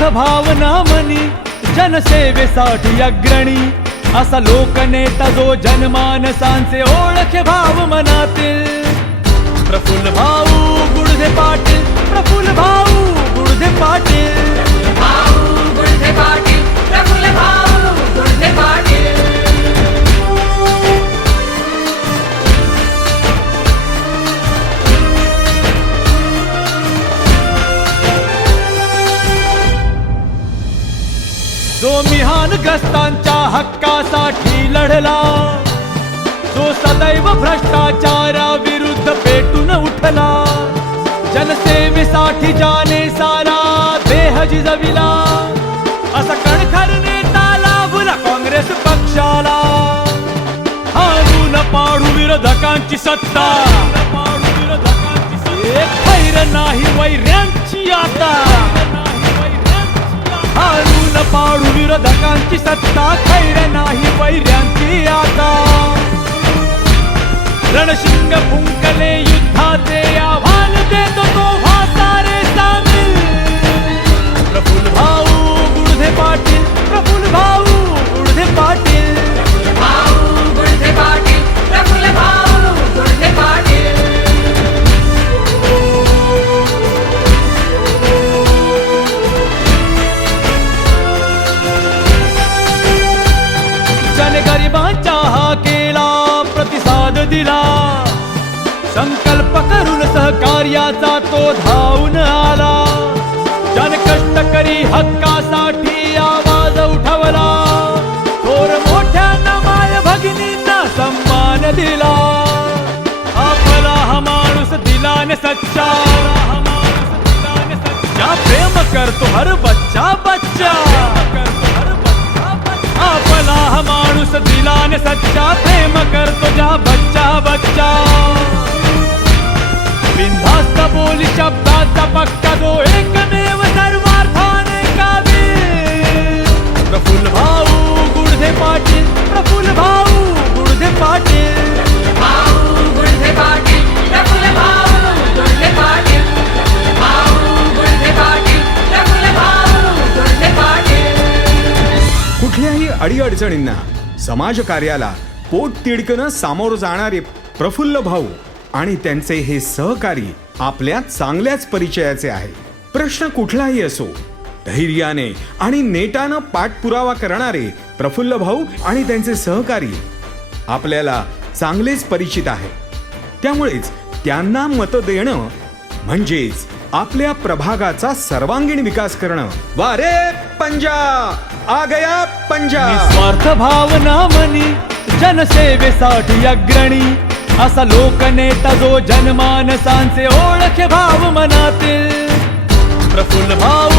निस्वार्थ भावना मनी जनसेवेसाठी अग्रणी. असा लोकनेता जो जनमानसांचे ओळखे भाव मनातील. प्रफुल्ल भाव जो मिहानग्रस्तांच्या हक्कासाठी लढला जो सदैव भ्रष्टाचाराविरुद्ध पेटून उठला जनसेवेसाठी जाने सारा देह जिजविला असा कणखर नेता लाभला काँग्रेस पक्षाला. हारून पाडू विरोधकांची सत्ता. एक खैर नाही वैर्यांची आता. हाणून पाडू विरोधकांची सत्ता खैर नाही वैऱ्यांची आता. रणशिंग फुंकले युद्धाचे आव्हान जनगरिबांच्या हा केला प्रतिसाद दिला. संकल्प करून सहकार्याचा तो धावून आला. ज्याने कष्ट करी हक्कासाठी आवाज उठवला. थोर मोठ्यांना माय भगिनींना सन्मान दिला. आपला हा माणूस दिलाने सच्चा. हा माणूस दिलाने सच्चा. प्रेम करतो हर बच्चा बच्चा. माणूस दिलाने सच्चा प्रेम करतो ज्या बच्चा बच्चा. बिनधास्त बोली शब्दाचा पक्का जो एकमेव सर्वार्थाने काबील प्रफुल्ल भाऊ गुडधे पाटील प्रफुल्ल भाऊ गुडधे पाटील भाऊ भाऊ गुडधे पाटील भाऊ गुडधे पाटील. कुठल्याही अडीअडचणींना समाजकार्याला पोट तिडकनं सामोरं जाणारे प्रफुल्ल भाऊ आणि त्यांचे हे सहकारी आपल्या चांगल्याच परिचयाचे आहे प्रश्न कुठलाही असो धैर्याने आणि नेटानं पाठपुरावा करणारे प्रफुल्ल भाऊ आणि त्यांचे सहकारी आपल्याला चांगलेच परिचित आहे त्यामुळेच त्यांना मत देणं म्हणजेच आपल्या प्रभागाचा सर्वांगीण विकास करणं. वारे पंजा आ गया पंजा. स्वार्थ भावना मनी जनसेवेसाठी अग्रणी. असा लोकनेता जो जनमानसांचे ओळखे भाव मनातील. प्रफुल्ल भाव